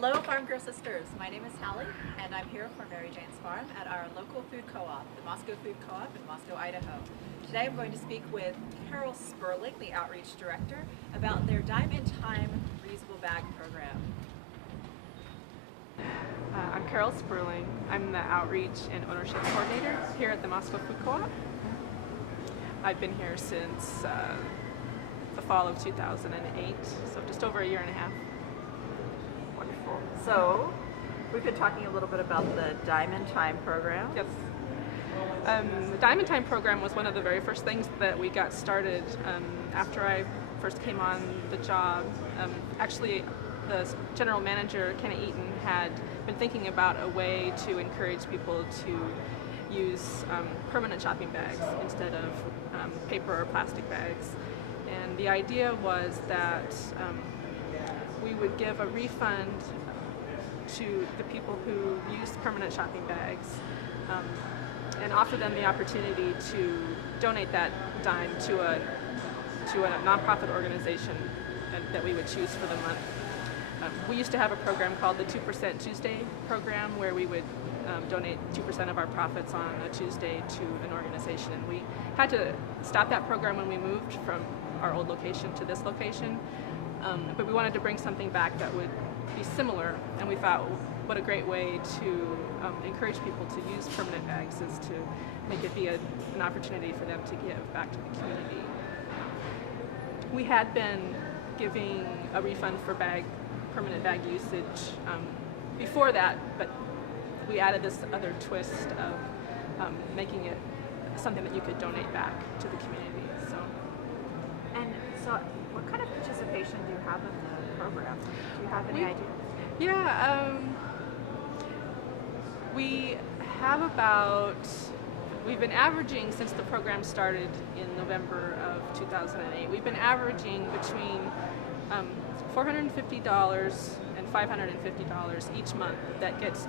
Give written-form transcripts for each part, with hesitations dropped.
Hello Farm Girl Sisters, my name is Hallie and I'm here for Mary Jane's Farm at our local food co-op, the Moscow Food Co-op in Moscow, Idaho. Today I'm going to speak with Carol Spurling, the Outreach Director, about their Dime in Time reusable bag program. I'm Carol Spurling. I'm the Outreach and Ownership Coordinator here at the Moscow Food Co-op. I've been here since the fall of 2008, so just over a year and a half. Wonderful. So, we've been talking a little bit about the Dime in Time program. Yes. The Dime in Time program was one of the very first things that we got started after I first came on the job. Actually, the general manager, Kenny Eaton, had been thinking about a way to encourage people to use permanent shopping bags instead of paper or plastic bags. And the idea was that we would give a refund to the people who use permanent shopping bags and offer them the opportunity to donate that dime to a nonprofit organization that we would choose for the month. We used to have a program called the 2% Tuesday program where we would donate 2% of our profits on a Tuesday to an organization, and we had to stop that program when we moved from our old location to this location, but we wanted to bring something back that would be similar, and we thought what a great way to encourage people to use permanent bags is to make it be an opportunity for them to give back to the community. We had been giving a refund for permanent bag usage before that, but we added this other twist of making it something that you could donate back to the community. So what kind of participation do you have in the program? Do you have any idea? Yeah, we've been averaging since the program started in November of 2008, we've been averaging between $450 and $550 each month that gets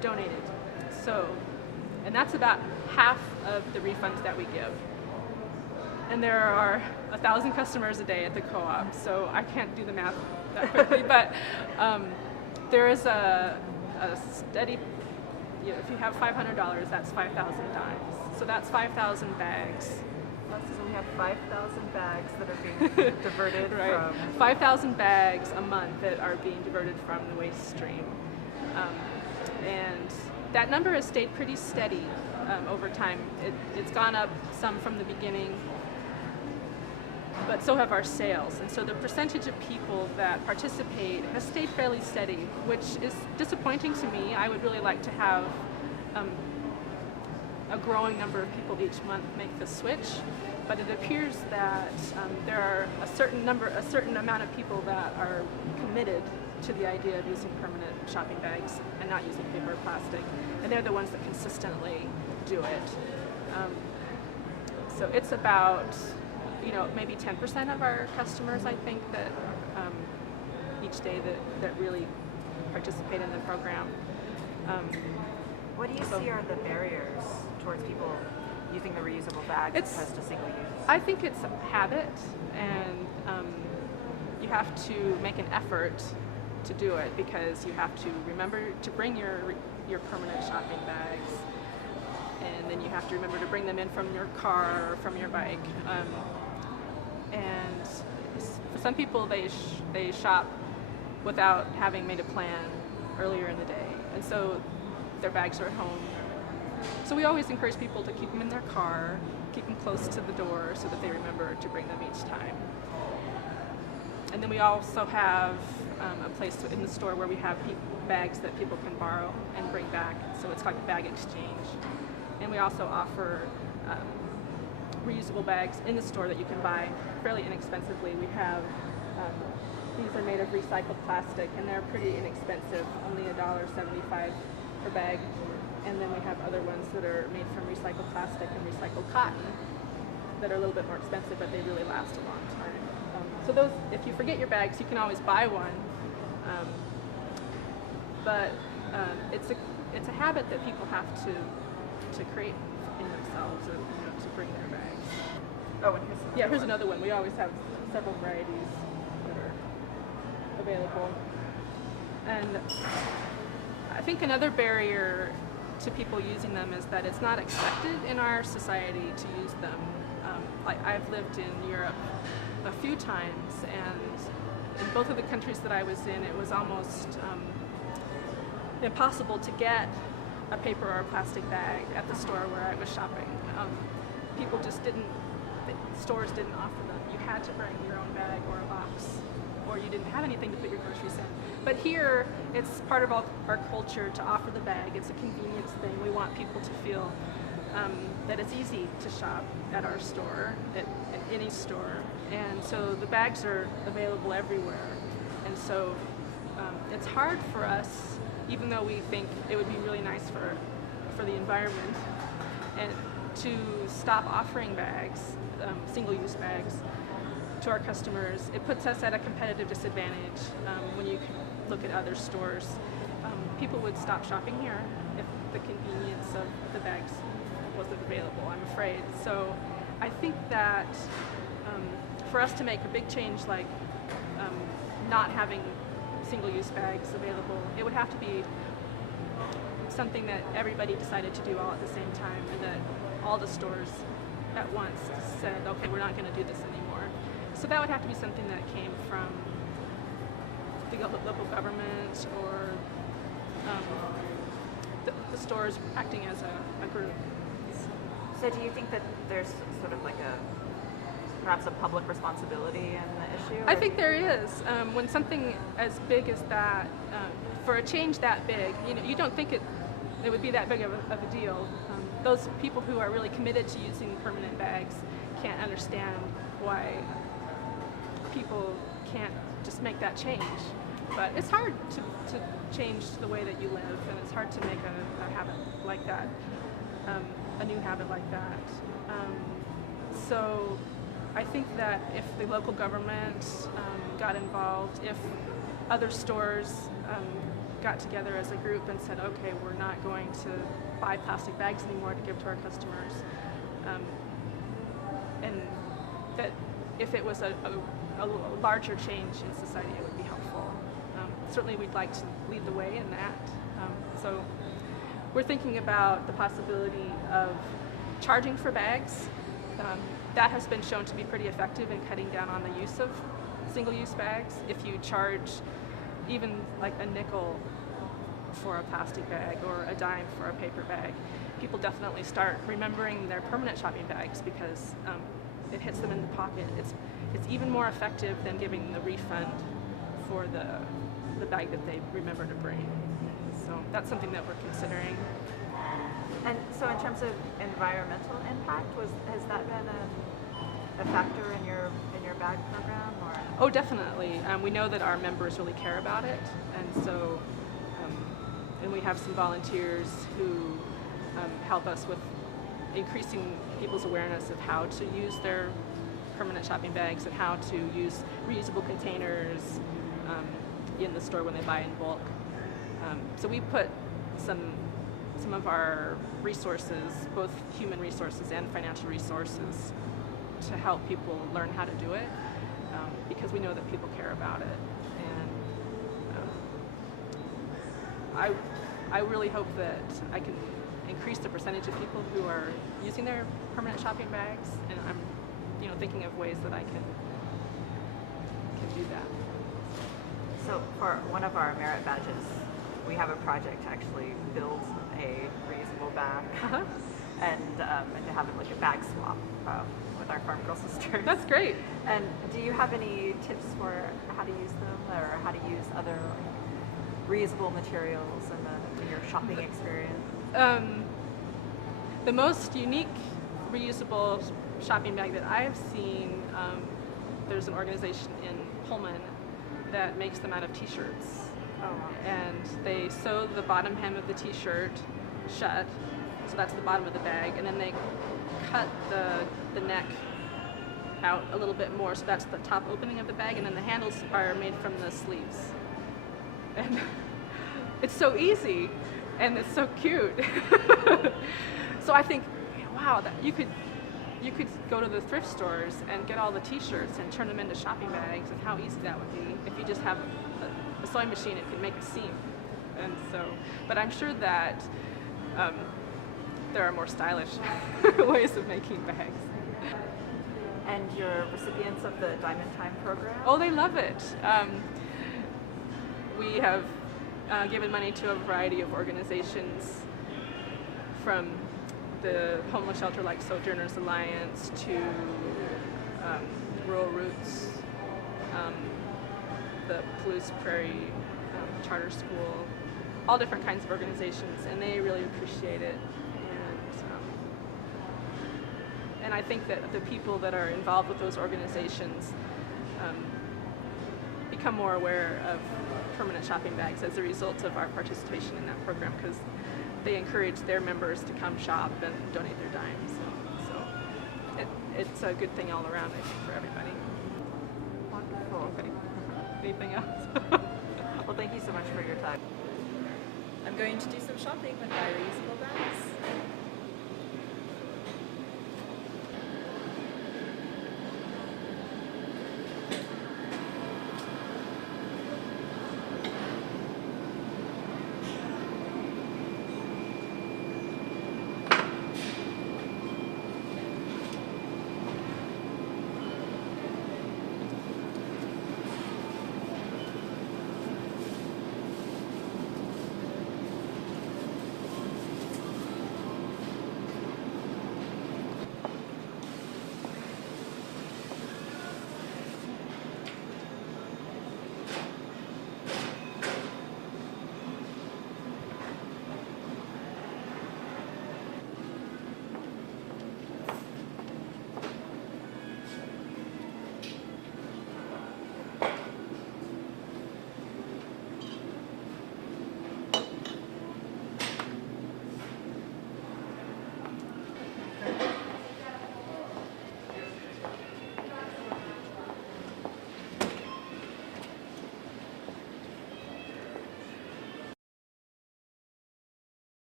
donated. And that's about half of the refunds that we give. And there are 1,000 customers a day at the co-op, so I can't do the math that quickly, but there is a steady, if you have $500, that's 5,000 dimes. So that's 5,000 bags. So we have 5,000 bags that are being diverted right. from... 5,000 bags a month that are being diverted from the waste stream. And that number has stayed pretty steady over time. It's gone up some from the beginning, but so have our sales. And so the percentage of people that participate has stayed fairly steady, which is disappointing to me. I would really like to have a growing number of people each month make the switch, but it appears that there are a certain amount of people that are committed to the idea of using permanent shopping bags and not using paper or plastic, and they're the ones that consistently do it. So it's about maybe 10% of our customers, I think, that each day that really participate in the program. What do you see are the barriers towards people using the reusable bags as opposed to single use? I think it's a habit, and you have to make an effort to do it because you have to remember to bring your permanent shopping bags, and then you have to remember to bring them in from your car or from your bike. And for some people, they shop without having made a plan earlier in the day, and so their bags are at home. So we always encourage people to keep them in their car, keep them close to the door so that they remember to bring them each time. And then we also have a place in the store where we have bags that people can borrow and bring back, so it's called a bag exchange. And we also offer reusable bags in the store that you can buy fairly inexpensively. We have, these are made of recycled plastic, and they're pretty inexpensive, only $1.75 per bag. And then we have other ones that are made from recycled plastic and recycled cotton that are a little bit more expensive, but they really last a long time. So those, if you forget your bags, you can always buy one. But it's a habit that people have to create in themselves, to bring their bags. Oh, and here's another one. We always have several varieties that are available. And I think another barrier to people using them is that it's not expected in our society to use them. Like I've lived in Europe a few times, and in both of the countries that I was in, it was almost impossible to get a paper or a plastic bag at the store where I was shopping. People just didn't, stores didn't offer them. You had to bring your own bag or a box, or you didn't have anything to put your groceries in. But here, it's part of our culture to offer the bag. It's a convenience thing. We want people to feel that it's easy to shop at our store, at any store. And so the bags are available everywhere. And so it's hard for us, even though we think it would be really nice for the environment, and to stop offering bags, single-use bags, to our customers. It puts us at a competitive disadvantage when you look at other stores. People would stop shopping here if the convenience of the bags wasn't available, I'm afraid. So I think that for us to make a big change like not having single-use bags available, it would have to be something that everybody decided to do all at the same time, and that all the stores at once said, okay, we're not going to do this anymore. So that would have to be something that came from the local government or the stores acting as a group. So do you think that there's sort of like perhaps a public responsibility in the issue? I think there is. When something as big as that, for a change that big, you don't think it would be that big of a deal. Those people who are really committed to using permanent bags can't understand why people can't just make that change. But it's hard to change the way that you live, and it's hard to make a habit like that, a new habit like that. So I think that if the local government got involved, if other stores got together as a group and said, okay, we're not going to buy plastic bags anymore to give to our customers, and that if it was a larger change in society, it would be helpful. Certainly we'd like to lead the way in that. So we're thinking about the possibility of charging for bags. That has been shown to be pretty effective in cutting down on the use of single-use bags. If you charge even like a nickel for a plastic bag or a dime for a paper bag, people definitely start remembering their permanent shopping bags because it hits them in the pocket. It's even more effective than giving the refund for the bag that they remember to bring. So that's something that we're considering. And so in terms of environmental impact, has that been a factor in your bag program? Or? Oh, definitely. We know that our members really care about it, and so and we have some volunteers who help us with increasing people's awareness of how to use their permanent shopping bags and how to use reusable containers in the store when they buy in bulk. So we put some of our resources, both human resources and financial resources, to help people learn how to do it, because we know that people care about it. And I really hope that I can increase the percentage of people who are using their permanent shopping bags, and I'm thinking of ways that I can do that. So for one of our merit badges, we have a project to actually build a reusable bag and to have it like a bag swap with our Farm Girl sisters. That's great. And do you have any tips for how to use them or how to use other reusable materials in your shopping experience? The most unique reusable shopping bag that I've seen, there's an organization in Pullman that makes them out of t-shirts. Oh, wow. And they sew the bottom hem of the t-shirt shut, so that's the bottom of the bag, and then they cut the neck out a little bit more, so that's the top opening of the bag, and then the handles are made from the sleeves. And it's so easy, and it's so cute. So I think, wow, that you could go to the thrift stores and get all the t-shirts and turn them into shopping bags, and how easy that would be if you just have a sewing machine, it can make a seam. And so, but I'm sure that there are more stylish ways of making bags. And you're recipients of the Diamond Time program? Oh, they love it. We have given money to a variety of organizations, from the homeless shelter like Sojourners Alliance to Rural Roots, the Palouse Prairie Charter School, all different kinds of organizations, and they really appreciate it. And I think that the people that are involved with those organizations become more aware of permanent shopping bags as a result of our participation in that program, because they encourage their members to come shop and donate their dimes. So it's a good thing all around, I think, for everybody. Wonderful. Okay. Anything else? Well, thank you so much for your time. I'm going to do some shopping with my reusable bags.